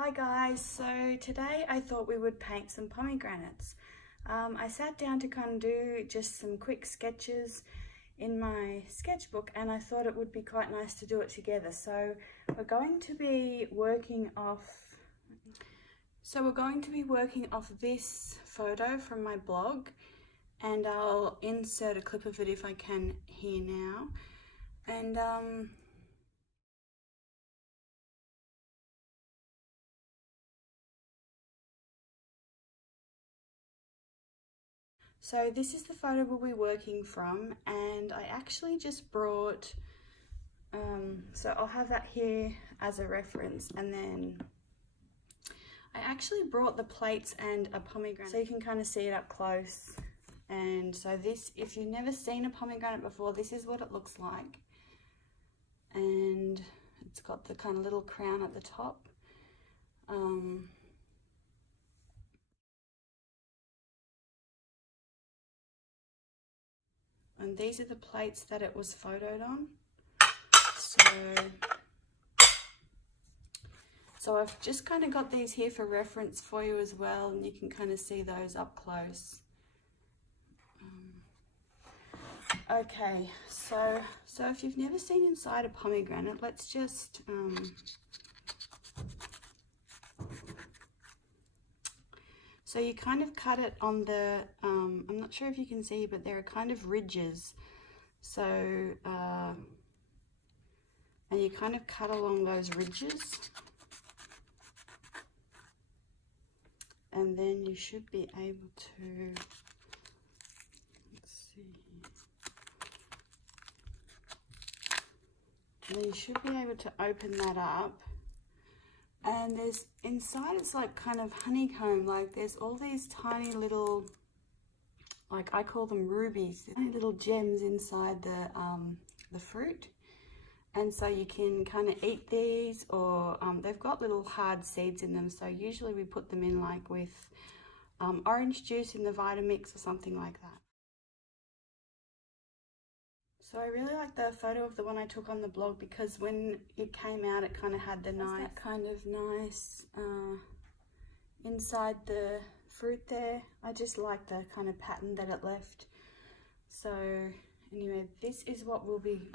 Hi guys, so today I thought we would paint some pomegranates. I sat down to kind of do just some quick sketches in my sketchbook and I thought it would be quite nice to do it together. So we're going to be working off this photo from my blog, and I'll insert a clip of it if I can here now. And so this is the photo we'll be working from, and I actually just brought, so I'll have that here as a reference, and then I actually brought the plates and a pomegranate so you can kind of see it up close. And so this, if you've never seen a pomegranate before, this is what it looks like. And it's got the kind of little crown at the top. And these are the plates that it was photoed on. So I've just kind of got these here for reference for you as well, and you can kind of see those up close. Okay, so if you've never seen inside a pomegranate, let's just so you kind of cut it on the, I'm not sure if you can see, but there are kind of ridges. So, and you kind of cut along those ridges. And then you should be able to, let's see here. Then you should be able to open that up. And there's, inside it's like kind of honeycomb, like there's all these tiny little, like I call them rubies, tiny little gems inside the fruit. And so you can kind of eat these, or they've got little hard seeds in them, so usually we put them in like with orange juice in the Vitamix or something like that. So I really like the photo of the one I took on the blog, because when it came out it kind of had the nice, kind of nice inside the fruit there. I just like the kind of pattern that it left. So anyway, this is what we'll be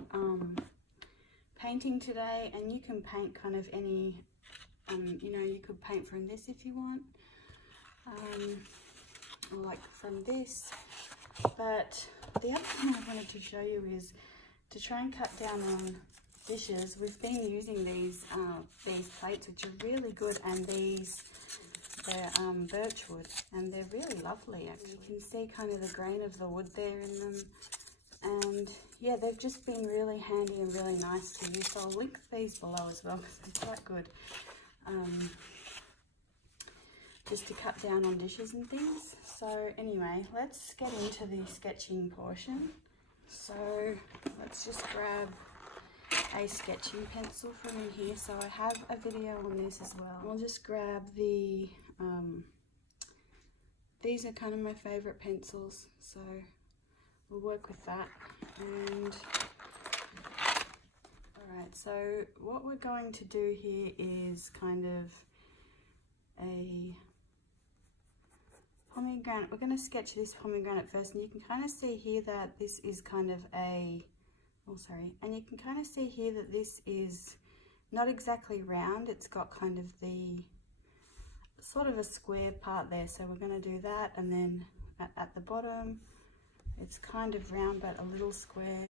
painting today, and you can paint kind of any, you know, you could paint from this if you want, or like from this. But the other thing I wanted to show you is to try and cut down on dishes. We've been using these plates, which are really good, and they're birchwood, and they're really lovely actually. You can see kind of the grain of the wood there in them, and yeah, they've just been really handy and really nice to use. So I'll link these below as well, because they're quite good, just to cut down on dishes and things. So anyway, let's get into the sketching portion. So let's just grab a sketching pencil from in here. So I have a video on this as well. I'll just grab the, these are kind of my favorite pencils, so we'll work with that. And alright, so what we're going to do here is kind of a pomegranate. We're going to sketch this pomegranate first, and you can kind of see here that this is kind of a, oh sorry, and you can kind of see here that this is not exactly round. It's got kind of the sort of a square part there, so we're going to do that. And then at the bottom it's kind of round but a little square.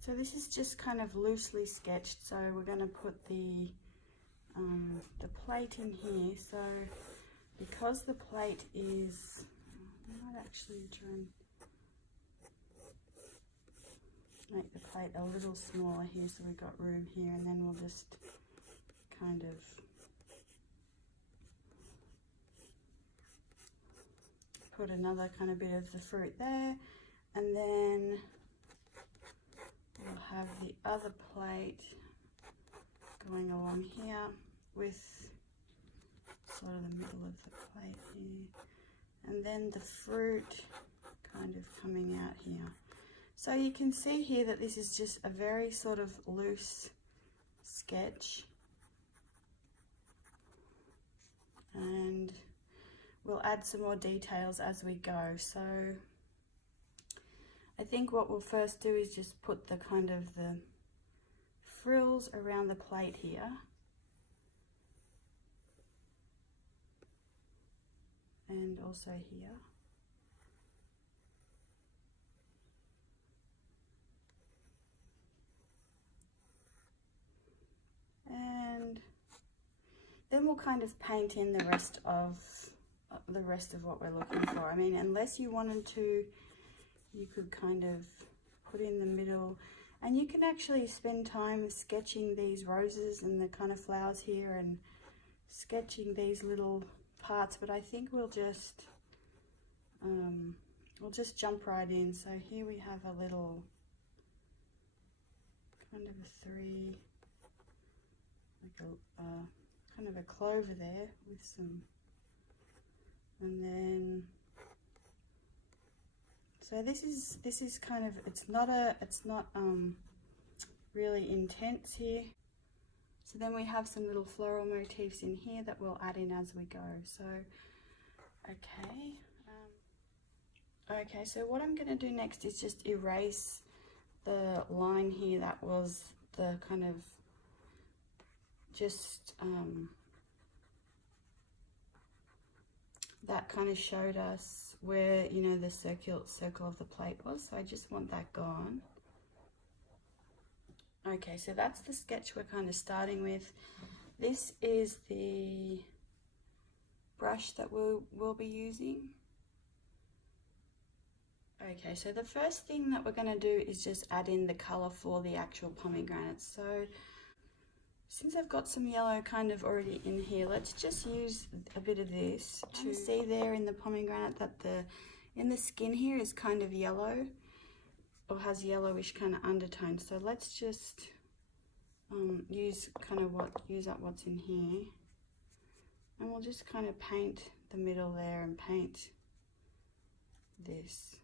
So this is just kind of loosely sketched, so we're going to put the plate in here. So because the plate is, I might actually try and make the plate a little smaller here so we've got room here, and then we'll just kind of put another kind of bit of the fruit there, and then we'll have the other plate going along here with sort of the middle of the plate here, and then the fruit kind of coming out here. So you can see here that this is just a very sort of loose sketch, and we'll add some more details as we go. So I think what we'll first do is just put the kind of the frills around the plate here, and also here. And then we'll kind of paint in the rest of what we're looking for. I mean, unless you wanted to, you could kind of put in the middle, and you can actually spend time sketching these roses and the kind of flowers here and sketching these little parts, but I think we'll just jump right in. So here we have a little kind of a three, like a kind of a clover there with some, and then so this is kind of, it's not really intense here. So then we have some little floral motifs in here that we'll add in as we go. So okay, so what I'm going to do next is just erase the line here that was the kind of just that kind of showed us where, you know, the circle of the plate was. So I just want that gone. Okay, so that's the sketch we're kind of starting with. This is the brush that we'll be using. Okay, so the first thing that we're going to do is just add in the colour for the actual pomegranates. So since I've got some yellow kind of already in here, let's just use a bit of this to see there in the pomegranate that in the skin here is kind of yellow, or has yellowish kind of undertones. So let's just use up what's in here, and we'll just kind of paint the middle there and paint this.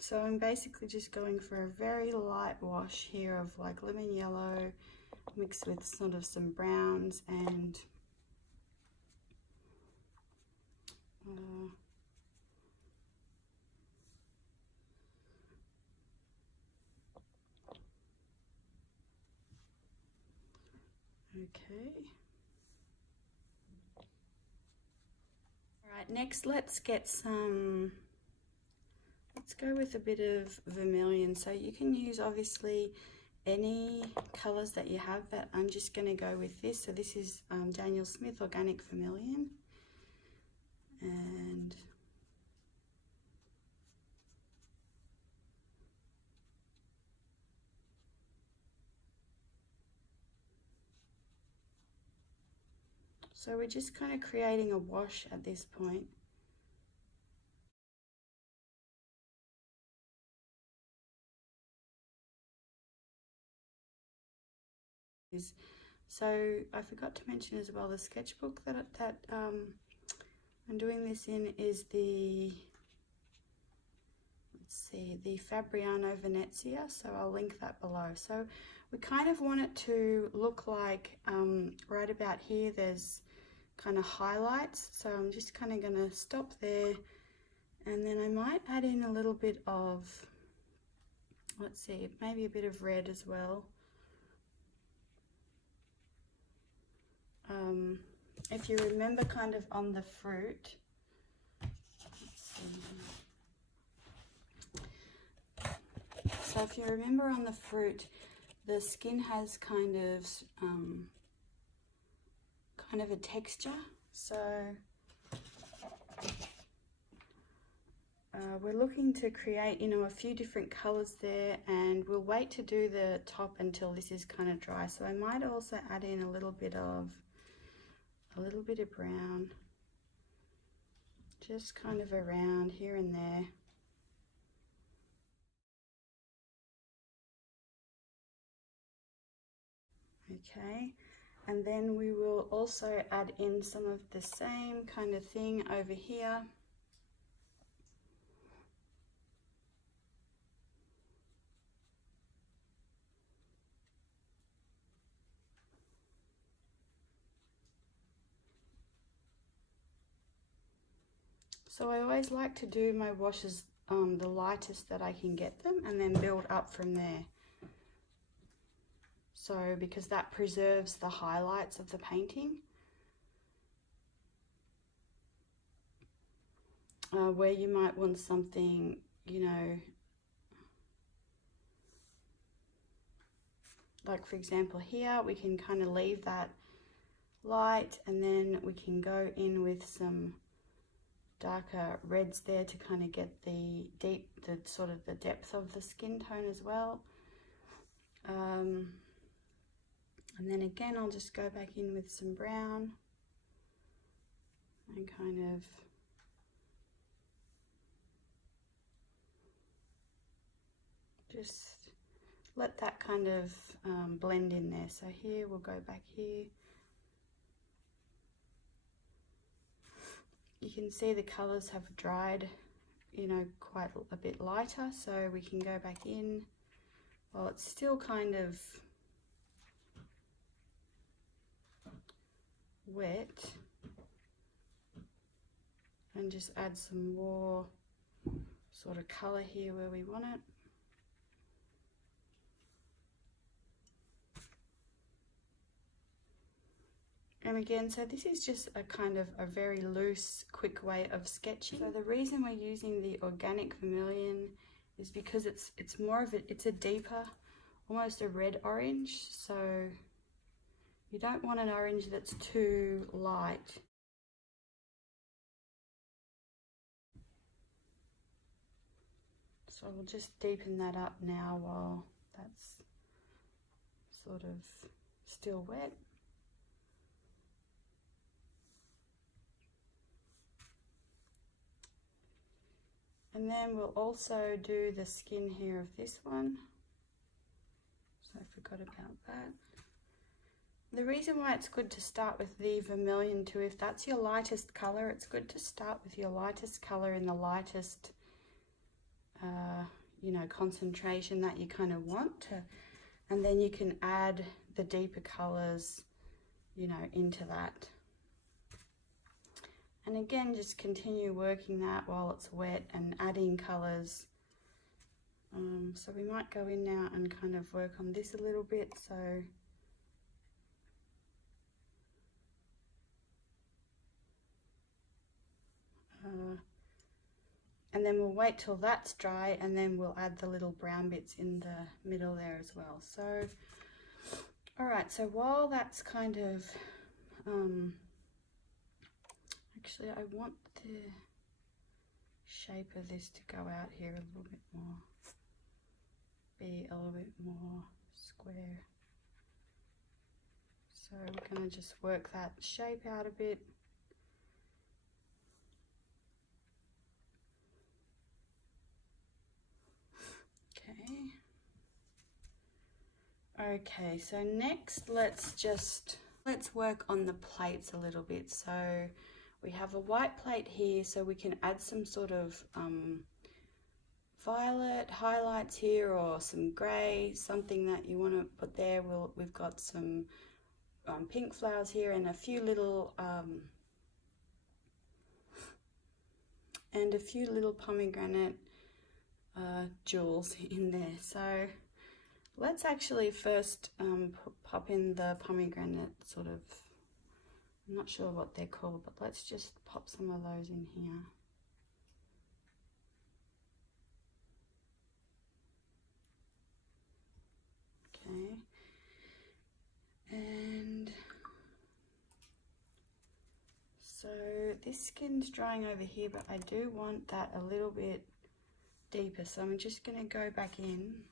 So I'm basically just going for a very light wash here of like lemon yellow mixed with sort of some browns and okay. All right, next let's go with a bit of vermilion. So you can use obviously any colors that you have, but I'm just going to go with this. So this is Daniel Smith Organic Vermilion, and so we're just kind of creating a wash at this point. So I forgot to mention as well, the sketchbook that I'm doing this in is the, let's see, the Fabriano Venezia, so I'll link that below. So we kind of want it to look like right about here there's kind of highlights, so I'm just kind of going to stop there, and then I might add in a little bit of, let's see, maybe a bit of red as well. If you remember kind of on the fruit, so if you remember on the fruit, the skin has kind of a texture, so we're looking to create, you know, a few different colors there, and we'll wait to do the top until this is kind of dry. So I might also add in a little bit of brown just kind of around here and there. Okay, and then we will also add in some of the same kind of thing over here. So I always like to do my washes the lightest that I can get them, and then build up from there. So because that preserves the highlights of the painting. Where you might want something, you know, like for example here, we can kind of leave that light, and then we can go in with some darker reds there to kind of get the sort of the depth of the skin tone as well. And then again, I'll just go back in with some brown and kind of just let that kind of blend in there. So here, we'll go back here. You can see the colours have dried, you know, quite a bit lighter, so we can go back in while it's still kind of wet, and just add some more sort of colour here where we want it. And again, so this is just a kind of a very loose, quick way of sketching. So the reason we're using the organic vermilion is because it's more of it's a deeper, almost a red orange. So you don't want an orange that's too light. So we'll just deepen that up now while that's sort of still wet. And then we'll also do the skin here of this one. So I forgot about that. The reason why it's good to start with the vermilion too, if that's your lightest colour, it's good to start with your lightest colour in the lightest, you know, concentration that you kind of want to, and then you can add the deeper colours, you know, into that. And again, just continue working that while it's wet and adding colours. So we might go in now and kind of work on this a little bit. So and then we'll wait till that's dry, and then we'll add the little brown bits in the middle there as well. So all right, so while that's kind of actually, I want the shape of this to go out here a little bit more, be a little bit more square. So we're going to just work that shape out a bit. Okay, so next let's work on the plates a little bit. So we have a white plate here, so we can add some sort of violet highlights here, or some grey, something that you want to put there. We've got some pink flowers here, and a few little pomegranate jewels in there. So let's actually first pop in the pomegranate sort of, I'm not sure what they're called, but let's just pop some of those in here. Okay, and so this skin's drying over here, but I do want that a little bit deeper, so I'm just going to go back in.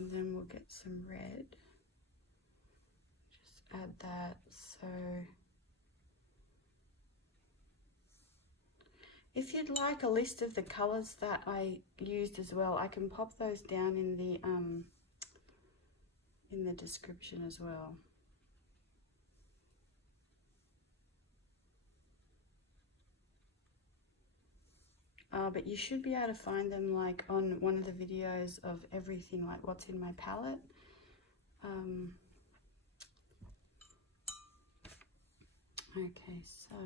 And then we'll get some red. Just add that. So if you'd like a list of the colours that I used as well, I can pop those down in the description as well. But you should be able to find them like on one of the videos of everything, like what's in my palette. Okay, so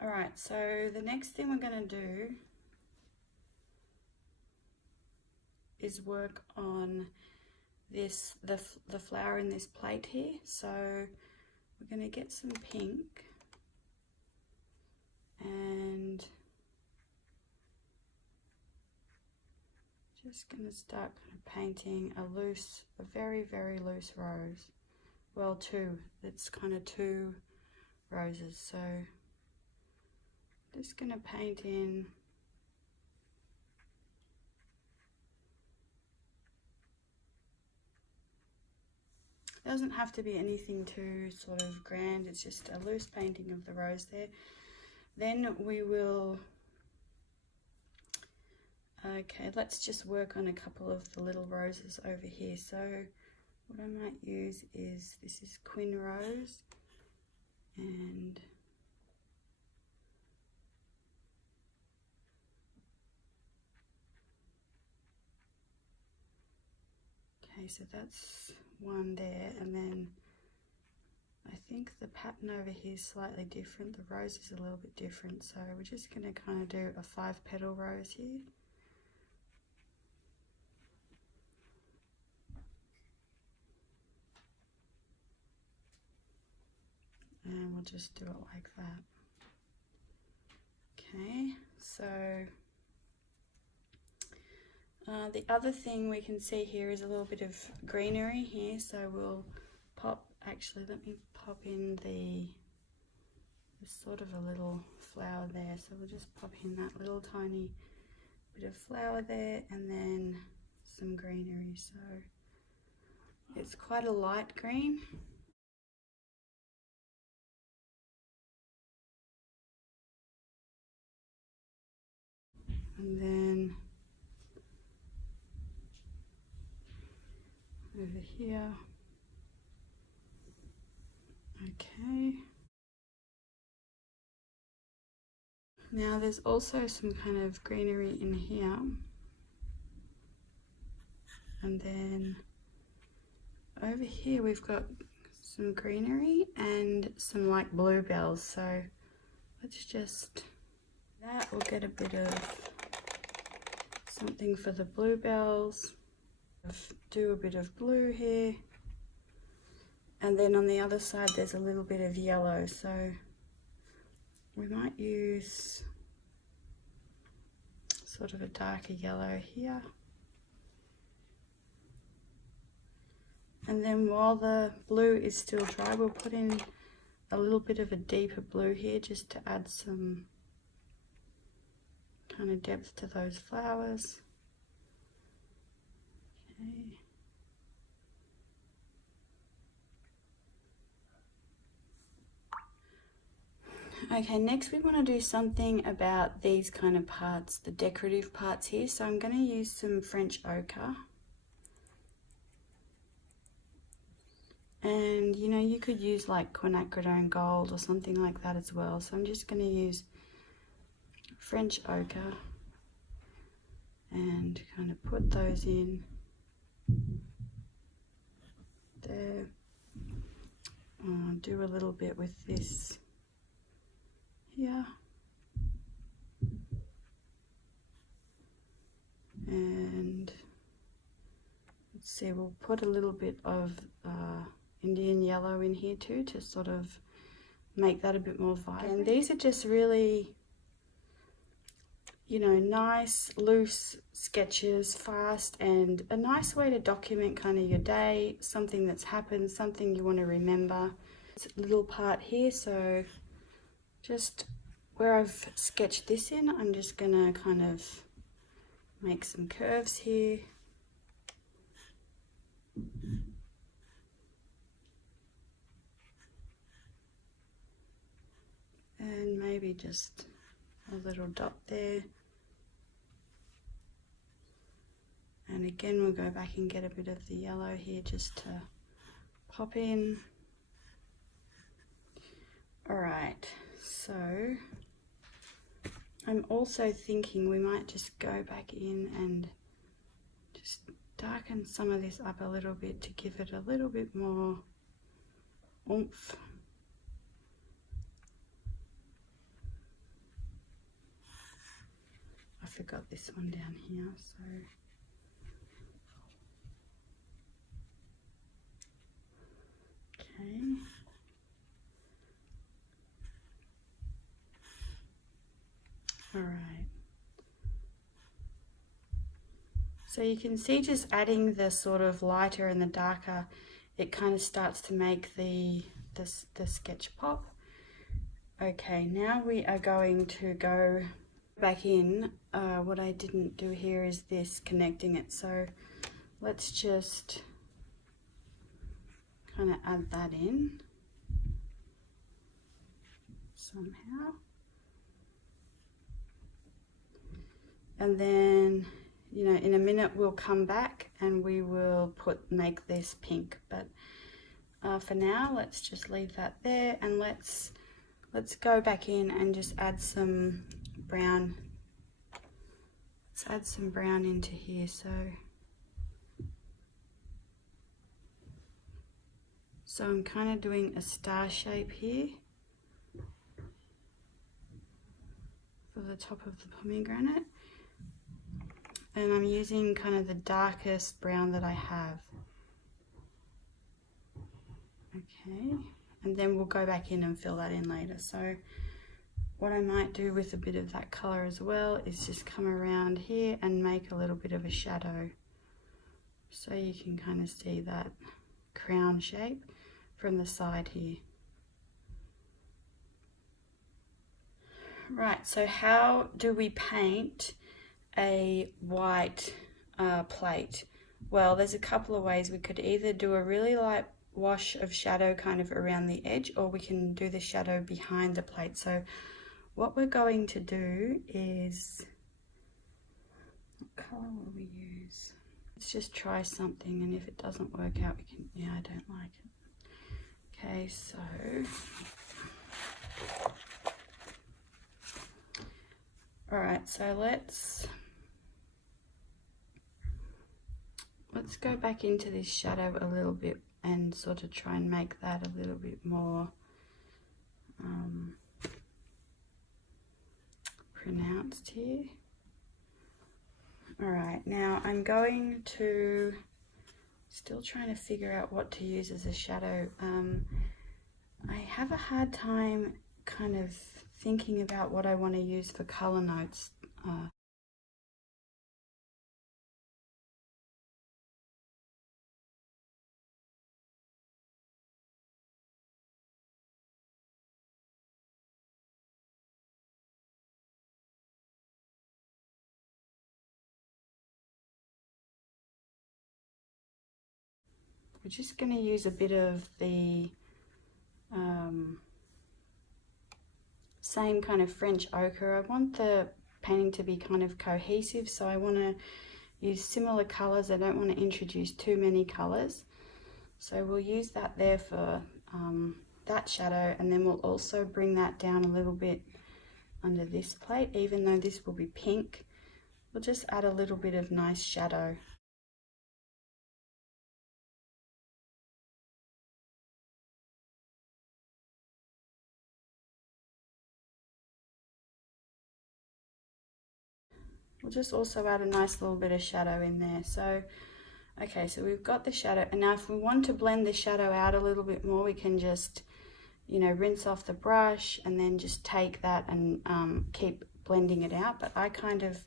alright, so the next thing we're going to do is work on this, the flower in this plate here. So we're going to get some pink and just going to start kind of painting a very, very loose rose. Well, two, it's kind of two roses. So just going to paint in it doesn't have to be anything too sort of grand, it's just a loose painting of the rose there. Then we will, okay, let's just work on a couple of the little roses over here. So what I might use is, this is Quin Rose, and okay, so that's one there, and then I think the pattern over here is slightly different. The rose is a little bit different, so we're just going to kind of do a 5-petal rose here. And we'll just do it like that. Okay, so the other thing we can see here is a little bit of greenery here, so we'll pop, actually let me pop in there's sort of a little flower there, so we'll just pop in that little tiny bit of flower there, and then some greenery. So it's quite a light green. And then over here, okay. Now there's also some kind of greenery in here. And then over here we've got some greenery and some like bluebells. So let's just, that will get a bit of something for the bluebells. Do a bit of blue here, and then on the other side there's a little bit of yellow, so we might use sort of a darker yellow here. And then while the blue is still dry, we'll put in a little bit of a deeper blue here just to add some kind of depth to those flowers. Okay. Okay, next we want to do something about these kind of parts, the decorative parts here. So I'm going to use some French ochre. And you know, you could use like quinacridone gold or something like that as well. So I'm just going to use French ochre and kind of put those in there. Do a little bit with this here, and let's see, we'll put a little bit of Indian yellow in here too to sort of make that a bit more vibrant. And these are just really, you know, nice loose sketches, fast, and a nice way to document kind of your day, something that's happened, something you want to remember. It's a little part here, so just where I've sketched this in, I'm just gonna kind of make some curves here. And maybe just a little dot there. And again, we'll go back and get a bit of the yellow here just to pop in. All right, so I'm also thinking we might just go back in and just darken some of this up a little bit to give it a little bit more oomph. I forgot this one down here, so okay. All right. So you can see just adding the sort of lighter and the darker, it kind of starts to make the sketch pop. Okay, now we are going to go back in. What I didn't do here is this, connecting it. So let's just kind of add that in somehow. And then, you know, in a minute we'll come back and we will make this pink, but for now let's just leave that there, and let's go back in and just add some brown. Let's add some brown into here. So I'm kind of doing a star shape here for the top of the pomegranate. And I'm using kind of the darkest brown that I have. Okay, and then we'll go back in and fill that in later. So what I might do with a bit of that color as well is just come around here and make a little bit of a shadow. So you can kind of see that crown shape from the side here. Right, so how do we paint a white plate? Well, there's a couple of ways. We could either do a really light wash of shadow kind of around the edge, or we can do the shadow behind the plate. So what we're going to do is, what color will we use? Let's just try something, and if it doesn't work out, we can, yeah, I don't like it. Okay, so all right, so let's go back into this shadow a little bit and sort of try and make that a little bit more pronounced here. All right, now I'm going to, still trying to figure out what to use as a shadow. I have a hard time kind of thinking about what I want to use for color notes. We're just going to use a bit of the same kind of French ochre. I want the painting to be kind of cohesive, so I want to use similar colors. I don't want to introduce too many colors. So we'll use that there for that shadow, and then we'll also bring that down a little bit under this plate. Even though this will be pink, we'll just add a little bit of nice shadow. We'll just also add a nice little bit of shadow in there. So, okay, so we've got the shadow, and now if we want to blend the shadow out a little bit more, we can just, you know, rinse off the brush and then just take that and keep blending it out. But I kind of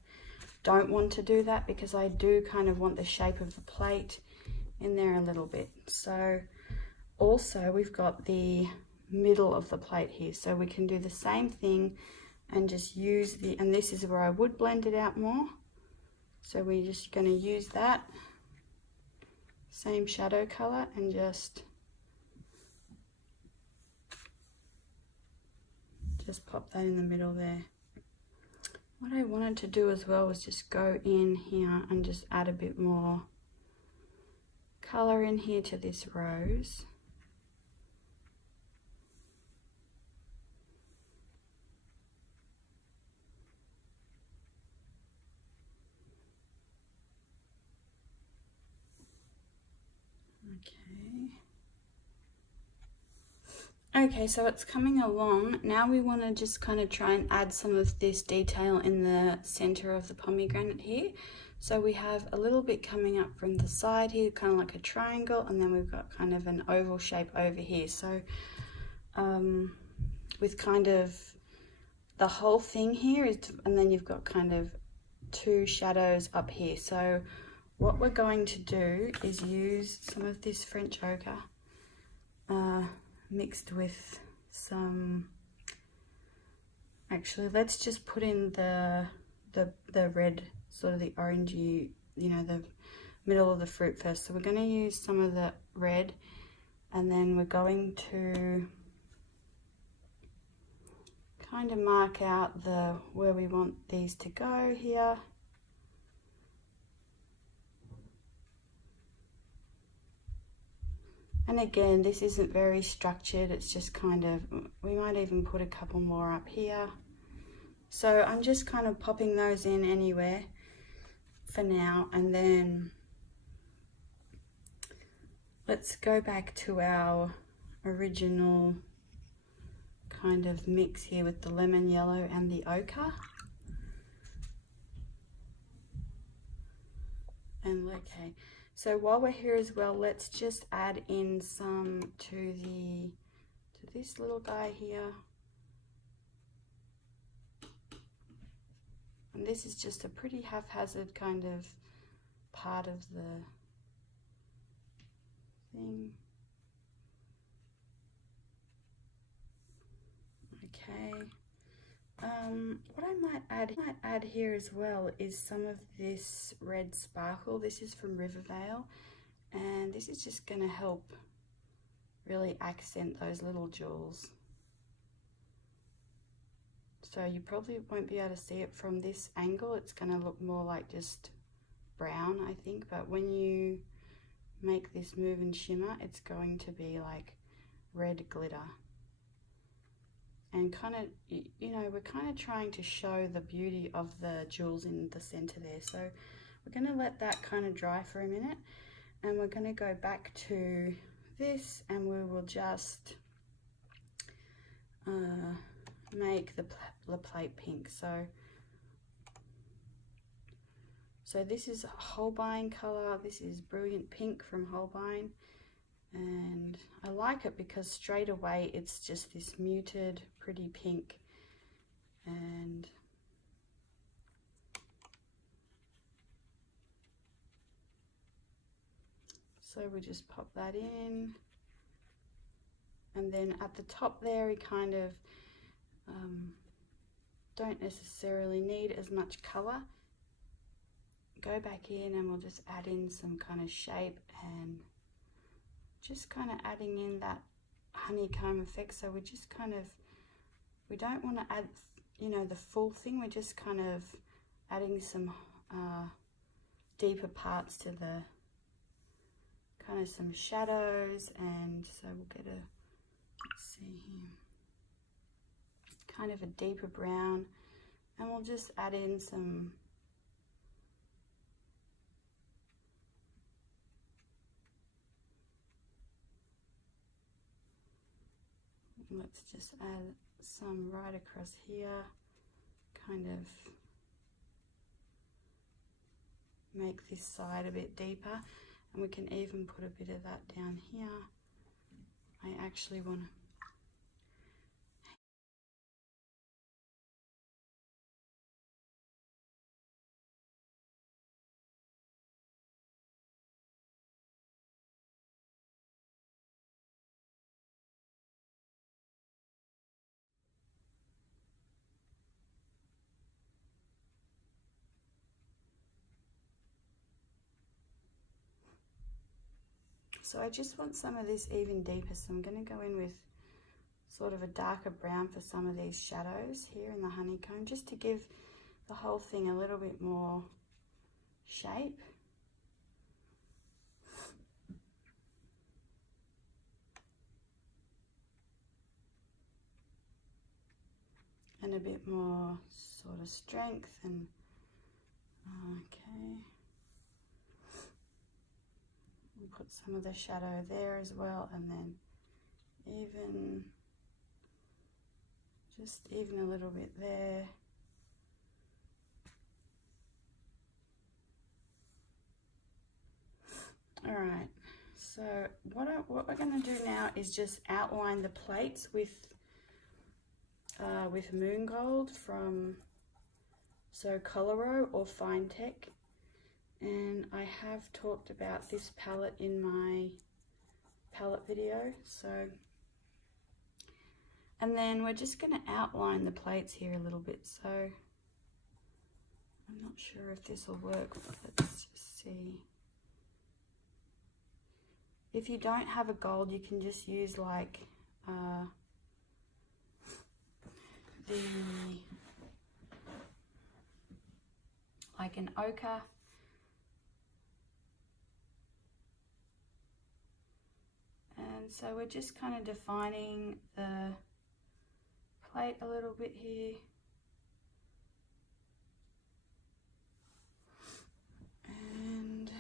don't want to do that because I do kind of want the shape of the plate in there a little bit. So also we've got the middle of the plate here, so we can do the same thing and just use the, and this is where I would blend it out more. So we're just going to use that same shadow color and just pop that in the middle there. What I wanted to do as well was just go in here and just add a bit more color in here to this rose. Okay, so it's coming along. Now we want to just kind of try and add some of this detail in the center of the pomegranate here. So we have a little bit coming up from the side here, kind of like a triangle, and then we've got kind of an oval shape over here. So with kind of the whole thing here is, and then you've got kind of two shadows up here. So what we're going to do is use some of this French ochre mixed with some, actually let's just put in the red, sort of the orangey, you know, the middle of the fruit first. So we're going to use some of the red, and then we're going to kind of mark out where we want these to go here. And again, this isn't very structured, it's just kind of, we might even put a couple more up here. So I'm just kind of popping those in anywhere for now, and then let's go back to our original kind of mix here with the lemon yellow and the ochre. And okay. So while we're here as well, let's just add in some to this little guy here. And this is just a pretty haphazard kind of part of the thing. Okay. What I might add here as well is some of this red sparkle. This is from Rivervale, and this is just going to help really accent those little jewels. So you probably won't be able to see it from this angle. It's going to look more like just brown, I think, but when you make this move and shimmer, it's going to be like red glitter. And kind of, you know, we're kind of trying to show the beauty of the jewels in the center there. So we're going to let that kind of dry for a minute, and we're going to go back to this, and we will just make the plate pink. So this is Holbein color. This is Brilliant Pink from Holbein. And I like it because straight away it's just this muted pretty pink, and so we just pop that in, and then at the top there we kind of don't necessarily need as much color. Go back in and we'll just add in some kind of shape and just kind of adding in that honeycomb effect. So we just kind of, we don't want to add, you know, the full thing. We're just kind of adding some deeper parts to the kind of some shadows. And so we'll get a, let's see here, kind of a deeper brown, and we'll just add in some let's just add some right across here, kind of make this side a bit deeper, and we can even put a bit of that down here. I actually want to So I just want some of this even deeper, so I'm going to go in with sort of a darker brown for some of these shadows here in the honeycomb, just to give the whole thing a little bit more shape. And a bit more sort of strength and okay. We'll put some of the shadow there as well, and then just even a little bit there. All right, so what we're going to do now is just outline the plates with Moon Gold from Coloro or Finetec, and I have talked about this palette in my palette video. So, and then we're just going to outline the plates here a little bit. So I'm not sure if this will work, but let's just see. If you don't have a gold, you can just use like an ochre. And so we're just kind of defining the plate a little bit here. And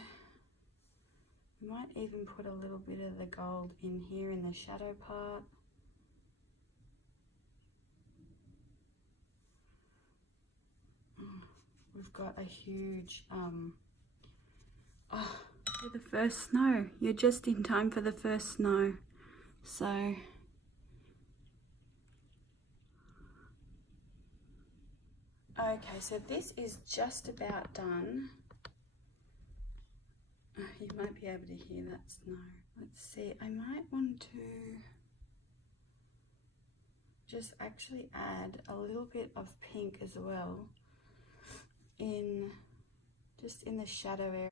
we might even put a little bit of the gold in here in the shadow part. We've got a huge, oh, for the first snow. You're just in time for the first snow. So, okay, so this is just about done. You might be able to hear that snow. Let's see, I might want to just actually add a little bit of pink as well just in the shadow area.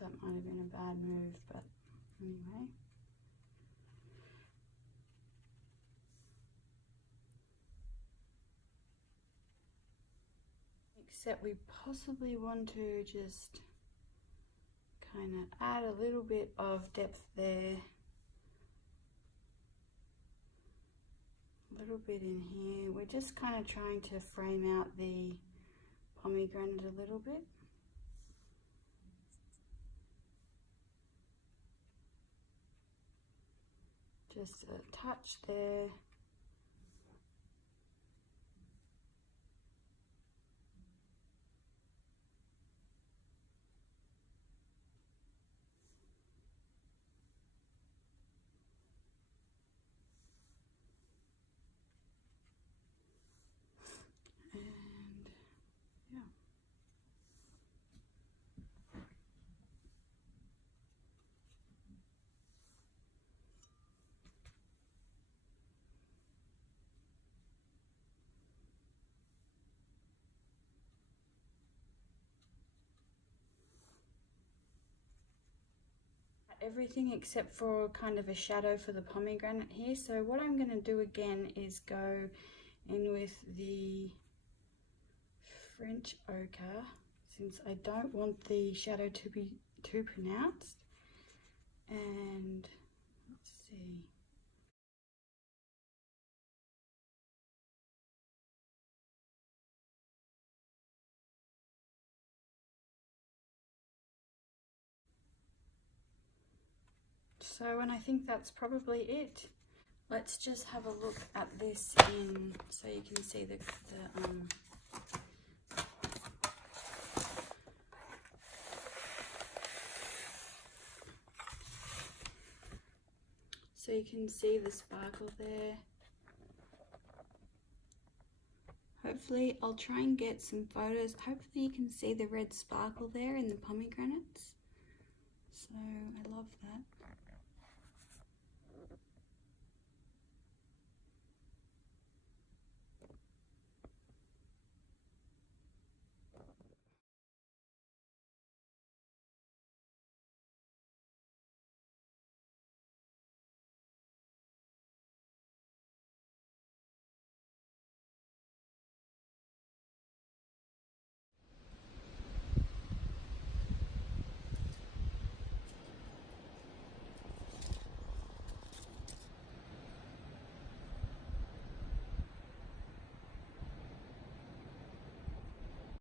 That might have been a bad move, but anyway. Except we possibly want to just kind of add a little bit of depth there. A little bit in here. We're just kind of trying to frame out the pomegranate a little bit. Just a touch there. And yeah. Everything except for kind of a shadow for the pomegranate here. So what I'm going to do again is go in with the French ochre, since I don't want the shadow to be too pronounced. And let's see. So, and I think that's probably it. Let's just have a look at this so you can see so you can see the sparkle there. Hopefully I'll try and get some photos. Hopefully you can see the red sparkle there in the pomegranates. So I love that.